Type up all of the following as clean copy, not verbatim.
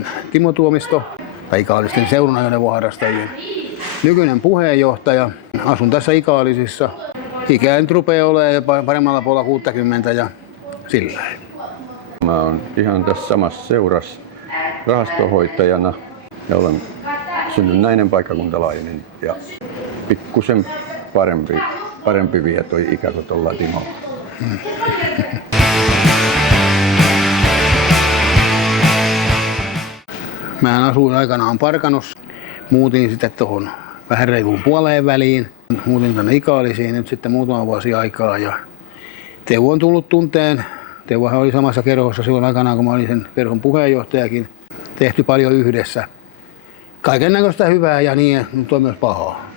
olen Timo Tuomisto, Ikaalisten seudun ajoneuvoharrastajien nykyinen puheenjohtaja. Asun tässä Ikaalisissa. Ikää nyt rupeaa olemaan paremmalla puolella 60 ja sillä. Mä oon ihan tässä samassa seurassa rahastonhoitajana ja olen synnynnäinen paikkakuntalainen ja pikkusen parempi vie toi ikä kuin tuolla Timolla. Mä asuin aikanaan Parkanossa. Muutin sitten tuohon vähän reiluun puoleen väliin. Muutin tänne Ikaalisiin nyt sitten muutama vuosi aikaa. Ja Teuvo on tullut tunteen. Teuvohan oli samassa kerhossa silloin aikanaan, kun mä olin sen kerhon puheenjohtajakin. Tehty paljon yhdessä. Kaiken näköistä hyvää ja niin, mutta on myös pahaa.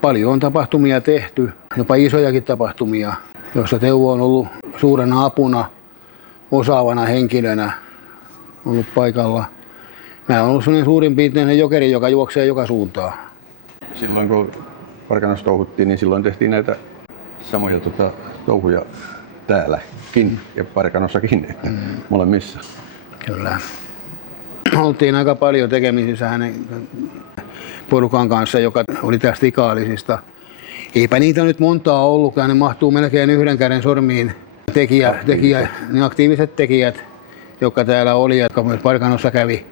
Paljon on tapahtumia tehty, jopa isojakin tapahtumia, joissa Teuvo on ollut suurena apuna, osaavana henkilönä ollut paikalla. Mä oon ollut sellainen suurin piirtein jokeri, joka juoksee joka suuntaan. Silloin kun Parkanossa touhuttiin, niin silloin tehtiin näitä samoja touhuja täälläkin ja Parkanossakin, molemmissa. Kyllä. Oltiin aika paljon tekemisissä hänen porukan kanssa, joka oli tästä Ikaalisista. Eipä niitä nyt montaa ollutkaan, ne mahtuu melkein yhden käden sormiin. Ne aktiiviset tekijät, jotka täällä oli, jotka myös Parkanossa kävi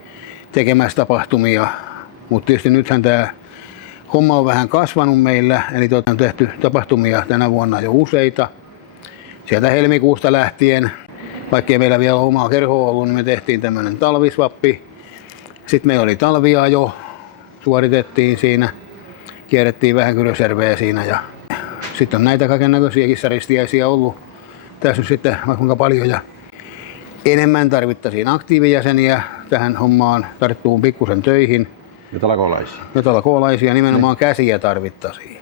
tekemässä tapahtumia. Mutta tietysti nythän tämä homma on vähän kasvanut meillä, eli on tehty tapahtumia tänä vuonna jo useita. Sieltä helmikuusta lähtien, vaikkei meillä vielä omaa kerhoa ollut, niin me tehtiin tämmöinen talvisvappi. Sitten meillä oli talviajo, suoritettiin siinä, kierrettiin vähän Kyrösjärveä siinä ja sitten on näitä kaikennäköisiä kissaristiäisiä ollut tässä nyt sitten vaikka kuinka paljon ja enemmän tarvittaisiin aktiivijäseniä tähän hommaan, tarttuun pikkusen töihin. Talkoolaisia, nimenomaan käsiä tarvittaisiin.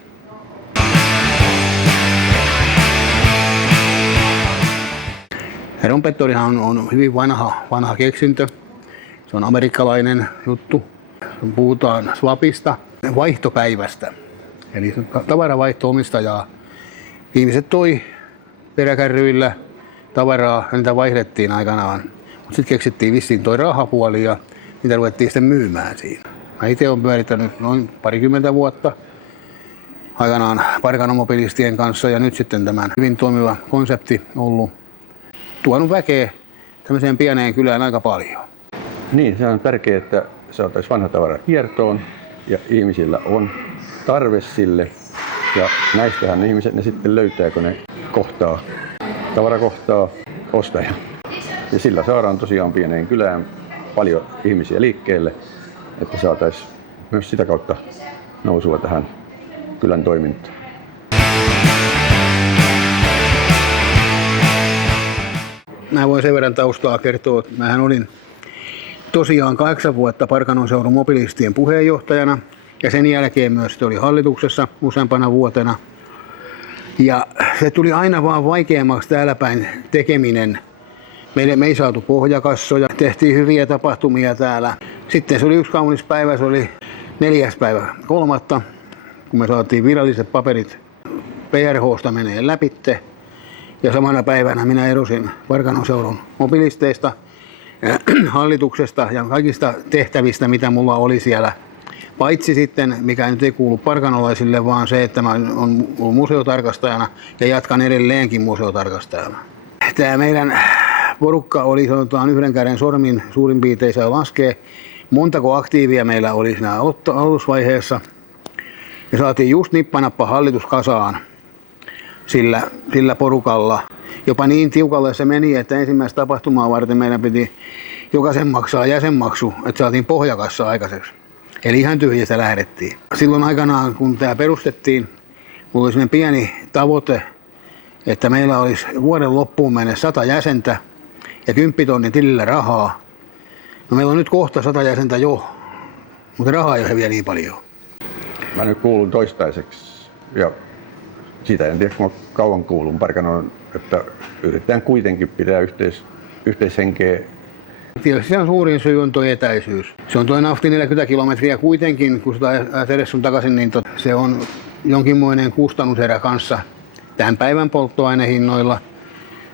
Rompettorihan on hyvin vanha keksintö. Se on amerikkalainen juttu. Puhutaan swapista, vaihtopäivästä. Eli tavaravaihto-omistajaa. Ihmiset toi peräkärryillä tavaraa ja niitä vaihdettiin aikanaan. Mutta sitten keksittiin vissiin toi rahapuoli ja niitä ruvettiin sitten myymään siinä. Mä itse olen pyörittänyt noin 20 vuotta aikanaan Parkanomobilistien kanssa ja nyt sitten tämän hyvin toimiva konsepti ollut tuonut väkeä tämmöiseen pieneen kylään aika paljon. Niin, se on tärkeää, että saataisiin vanha tavara kiertoon ja ihmisillä on tarve sille. Ja näistähän ihmiset ne sitten löytää, kun ne tavara kohtaa ostajan. Ja sillä saadaan tosiaan pieneen kylään paljon ihmisiä liikkeelle, että saataisiin myös sitä kautta nousua tähän kylän toimintaan. Mä voin sen verran taustaa kertoa, että mähän olin tosiaan 8 vuotta Parkanon seudun mobilistien puheenjohtajana ja sen jälkeen myös oli hallituksessa useampana vuotena. Ja se tuli aina vaan vaikeammaksi täällä päin tekeminen. Me ei saatu pohjakassoja, tehtiin hyviä tapahtumia täällä. Sitten se oli yksi kaunis päivä, se oli 4.3., kun me saatiin viralliset paperit PRH:sta menee läpitte. Ja samana päivänä minä erosin Parkanon seudun mobilisteista, hallituksesta ja kaikista tehtävistä, mitä mulla oli siellä. Paitsi sitten, mikä nyt ei kuulu parkanolaisille, vaan se, että mä olen museotarkastajana ja jatkan edelleenkin museotarkastajana. Tämä meidän porukka oli sanotaan yhden käden sormin suurin piirtein saa laskea, montako aktiivia meillä oli siinä alusvaiheessa. Ja saatiin just nippanappa hallitus kasaan sillä porukalla. Jopa niin tiukalle se meni, että ensimmäistä tapahtumaa varten meidän piti jokaisen maksaa jäsenmaksu, että saatiin pohjakassa aikaiseksi. Eli ihan tyhjästä lähdettiin. Silloin aikanaan, kun tämä perustettiin, mulla oli sellainen pieni tavoite, että meillä olisi vuoden loppuun mennessä 100 jäsentä ja 10 000 tilillä rahaa. No meillä on nyt kohta 100 jäsentä jo, mutta rahaa ei ole vielä niin paljon. Mä nyt kuulun toistaiseksi ja siitä en tiedä, kun kauan kuulun Parkanoon, että yritetään kuitenkin pitää yhteishenkeä. Tietysti se on suurin syy on tuo etäisyys. Se on tuo nafti 40 kilometriä kuitenkin, kun sitä Teressun takaisin, niin se on jonkinmoinen kustannuserä kanssa tämän päivän polttoainehinnoilla.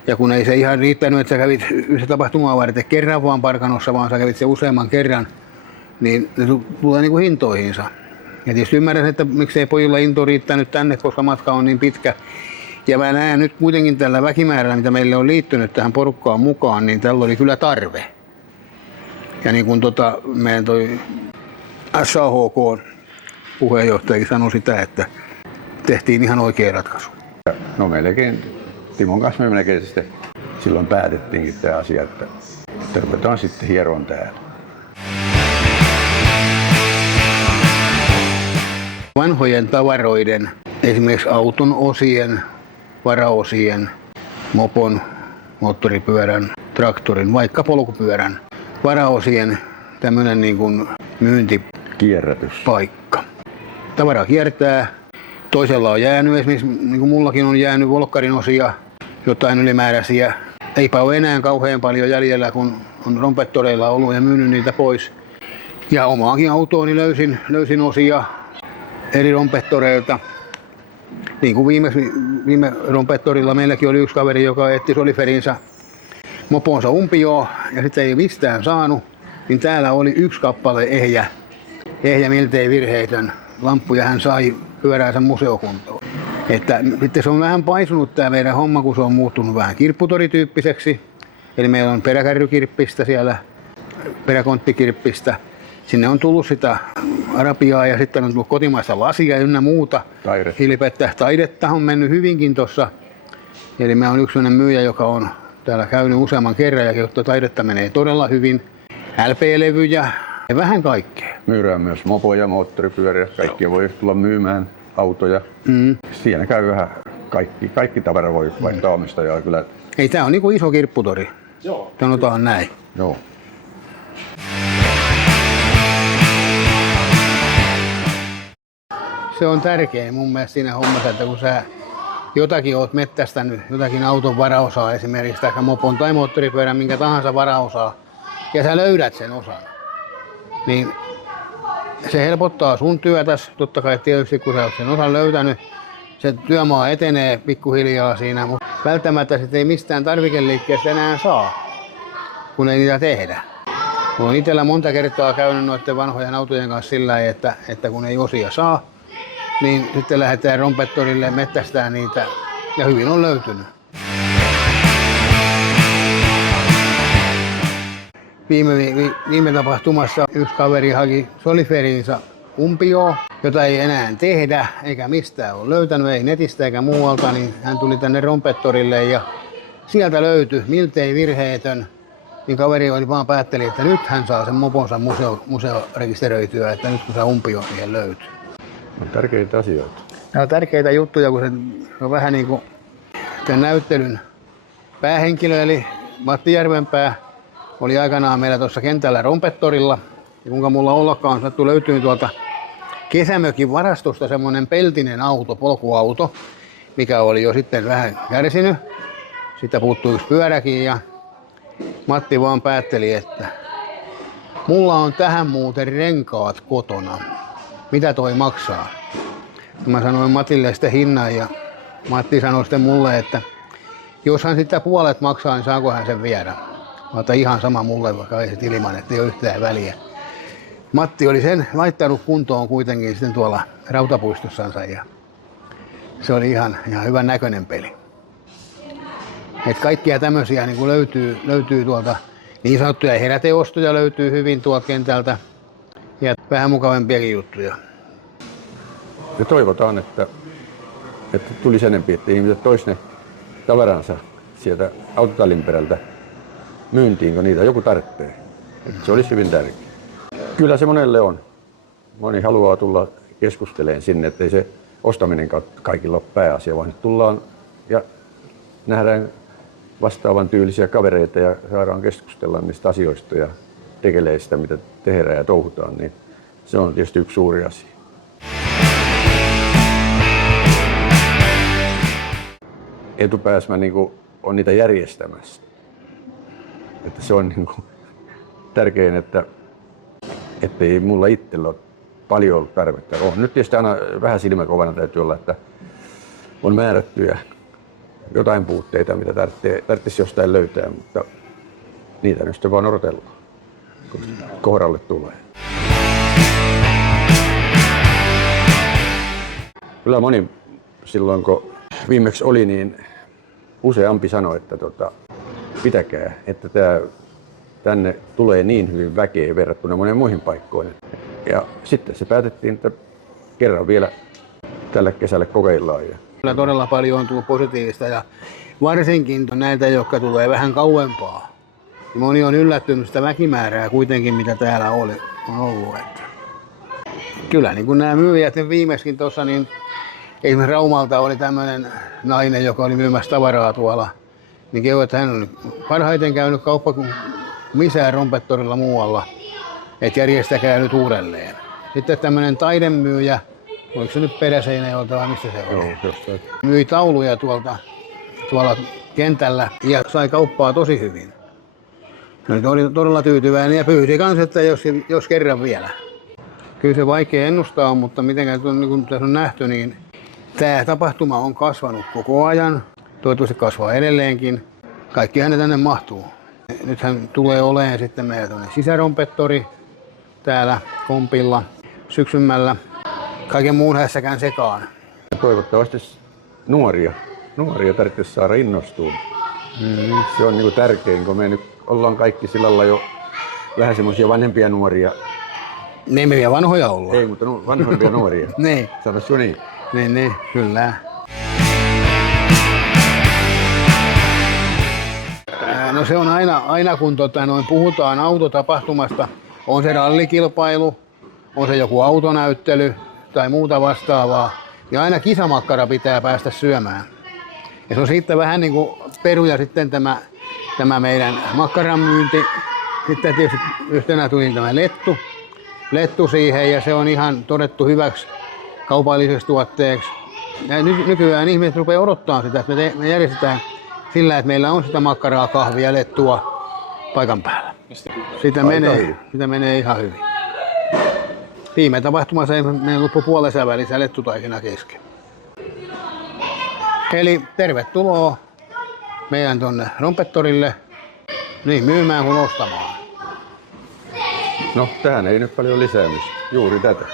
Ja kun ei se ihan riittänyt, että sä kävit yhtä tapahtumaa varten kerran vaan Parkanossa, vaan sä kävit se useamman kerran, niin ne tulee niin kuin hintoihinsa. Ja tietysti ymmärrän, että miksei pojilla into riittänyt tänne, koska matka on niin pitkä. Ja mä näen nyt kuitenkin tällä väkimäärällä, mitä meille on liittynyt tähän porukkaan mukaan, niin tällä oli kyllä tarve. Ja niin kuin meidän toi SAHK-puheenjohtajakin sanoi sitä, että tehtiin ihan oikea ratkaisu. No melkein, Timon kanssa me melkein sitten silloin päätettiinkin tämä asia, että ruvetaan sitten hieroon täällä. Vanhojen tavaroiden, esimerkiksi auton osien, varaosien, mopon, moottoripyörän, traktorin, vaikka polkupyörän varaosien tämmöinen niin kuin myyntipaikka. Tavara kiertää. Toisella on jäänyt, esimerkiksi niin kuin mullakin on jäänyt Volkkarin osia, jotain ylimääräisiä. Eipä ole enää kauhean paljon jäljellä, kun on rompettoreilla ollut ja myynyt niitä pois. Ja omaakin autooni löysin osia eri rompettoreilta. Niin kuin viime rompettorilla meilläkin oli yksi kaveri, joka etti soliferinsä moponsa umpioon ja sitten ei mistään saanut. Niin täällä oli yksi kappale ehjä miltei virheitön lamppu ja hän sai pyöräänsä museokuntoon. Että sitten se on vähän paisunut tämä meidän homma, kun se on muuttunut vähän kirpputorityyppiseksi. Eli meillä on peräkärrykirppistä siellä, peräkonttikirppistä. Sinne on tullut sitä arabiaa ja sitten on tullut kotimaista lasia ynnä muuta. Hilpettä. Taidetta on mennyt hyvinkin tuossa. Eli mä oon yksi sellainen myyjä, joka on täällä käynyt useamman kerran ja jotta taidetta menee todella hyvin. LP-levyjä ja vähän kaikkea. Myydään myös mopoja, moottoripyöriä, kaikkia voi tulla myymään autoja. Siinä käy vähän kaikki tavara voi vaihtaa omistajaa kyllä. Ei, tää on niinku iso kirpputori. Joo. Sanotaan näin. Joo. Se on tärkeä mun mielestä siinä hommassa, että kun sä jotakin oot mettästänyt, jotakin auton varaosaa esimerkiksi, tai mopon tai moottoripyörän, minkä tahansa varaosaa, ja sä löydät sen osan, niin se helpottaa sun työtäs. Totta kai tietysti kun sä oot sen osan löytänyt, se työmaa etenee pikkuhiljaa siinä, mutta välttämättä sit ei mistään tarvikeliikkeestä enää saa, kun ei niitä tehdä. Olen itsellä monta kertaa käynyt noiden vanhojen autojen kanssa sillä tavalla, että kun ei osia saa, niin sitten lähdetään rompettorille mettästään niitä ja hyvin on löytynyt. Viime tapahtumassa yksi kaveri haki soliferinsa umpioon, jota ei enää tehdä eikä mistään ole löytänyt, ei netistä eikä muualta, niin hän tuli tänne rompettorille ja sieltä löytyi miltei virheetön. Niin kaveri oli vaan päätteli, että nyt hän saa sen moponsa museorekisteröityä, että nyt kun se umpio siihen löytyy. On tärkeitä asioita. Nämä on tärkeitä juttuja, kun se on vähän niin kuin tämän näyttelyn päähenkilö, eli Matti Järvenpää, oli aikanaan meillä tuossa kentällä rompettorilla. Ja kuinka mulla ollakaan, sattuu löytyy tuolta kesämökin varastosta semmoinen peltinen auto, polkuauto, mikä oli jo sitten vähän kärsinyt. Siitä puuttui yksi pyöräkin ja Matti vaan päätteli, että mulla on tähän muuten renkaat kotona. Mitä toi maksaa? Mä sanoin Matille sitten hinnan ja Matti sanoi sitten mulle, että jos hän sitä puolet maksaa, niin saako hän sen viedä? Mä otan ihan sama mulle, vaikka ei sit ilman, ettei ole yhtään väliä. Matti oli sen laittanut kuntoon kuitenkin sitten tuolla Rautapuistossansa ja se oli ihan hyvän näköinen peli. Et kaikkia tämmöisiä niin löytyy tuolta, niin sanottuja heräteostoja löytyy hyvin tuolta kentältä ja vähän mukavampiakin juttuja. Ja toivotaan, että tulisi enempi, että ihmiset tois ne tavaransa sieltä autotallin perältä myyntiin, kun niitä joku tarvitsee. Että se olisi hyvin tärkeää. Kyllä se monelle on. Moni haluaa tulla keskustelemaan sinne, ettei se ostaminen kaikilla ole pääasia, vaan tullaan ja nähdään vastaavan tyylisiä kavereita ja saadaan keskustella niistä asioista ja tekelee sitä, mitä tehdään ja touhutaan, niin se on tietysti yksi suuri asia. Etupäässä mä on niitä järjestämässä. Että se on tärkein, että ei mulla itsellä ole paljon ollut tarvetta. Nyt tietysti aina vähän silmäkovana täytyy olla, että on määrättyjä jotain puutteita, mitä tarvitsisi jostain löytää, mutta niitä nyt vaan odotellaan, kun kohdalle tulee. Kyllä moni silloin, kun viimeksi oli, niin useampi sanoi, että pitäkää, että tänne tulee niin hyvin väkeä verrattuna moneen muihin paikkoihin. Ja sitten se päätettiin, että kerran vielä tälle kesälle kokeillaan. Kyllä todella paljon on tullut positiivista ja varsinkin näitä, jotka tulee vähän kauempaa. Moni on yllättynyt sitä väkimäärää kuitenkin, mitä täällä on ollut. Kyllä niin kuin nämä myyjät viimeiskin tuossa, niin esimerkiksi Raumalta oli tämmöinen nainen, joka oli myymässä tavaraa tuolla. Niin kehui, että hän on parhaiten käynyt kauppa kuin missään Rompettorilla muualla. Että järjestäkää nyt uudelleen. Sitten tämmöinen taidemyyjä, oliko se nyt Peräseinäjolta vai mistä se oli? Joo, myi tauluja tuolla kentällä ja sai kauppaa tosi hyvin. Hän oli todella tyytyväinen ja pyysi kanssa, että jos kerran vielä. Kyllä se vaikea ennustaa, mutta mitenkään niin kuin tässä on nähty, niin tämä tapahtuma on kasvanut koko ajan. Toivottavasti kasvaa edelleenkin. Kaikkihan ne tänne mahtuu. Nythän tulee olemaan sitten meidän sisärompettori täällä kompilla syksymällä. Kaiken muun hässäkään sekaan. Toivottavasti nuoria tarvitsisi saada innostumaan. Se on niin kuin tärkein, kun me nyt ollaan kaikki sillä lailla jo vähän semmoisia vanhempia nuoria. Ne emme vielä vanhoja olla. Ei, mutta vanhempia nuoria. Niin. Sanoisiko niin? Niin, kyllä. No se on aina kun puhutaan autotapahtumasta, on se rallikilpailu, on se joku autonäyttely tai muuta vastaavaa, ja aina kisamakkara pitää päästä syömään. Ja se on siitä vähän niin kuin peruja sitten tämä meidän makkaran myynti. Sitten tietysti yhtenä tuli tämä lettu siihen, ja se on ihan todettu hyväksi kaupalliseksi tuotteeksi. Ja nykyään ihmiset rupeaa odottaa sitä, että me järjestetään sillä, että meillä on sitä makkaraa, kahvia, lettua paikan päällä. Sitä menee ihan hyvin. Viime tapahtumassa meidän loppu puolessa välissä lettutaikina kesken. Eli tervetuloa meidän tuonne Rompettorille niin myymään kuin ostamaan. No, tähän ei nyt paljon lisäämistä. Juuri tätä.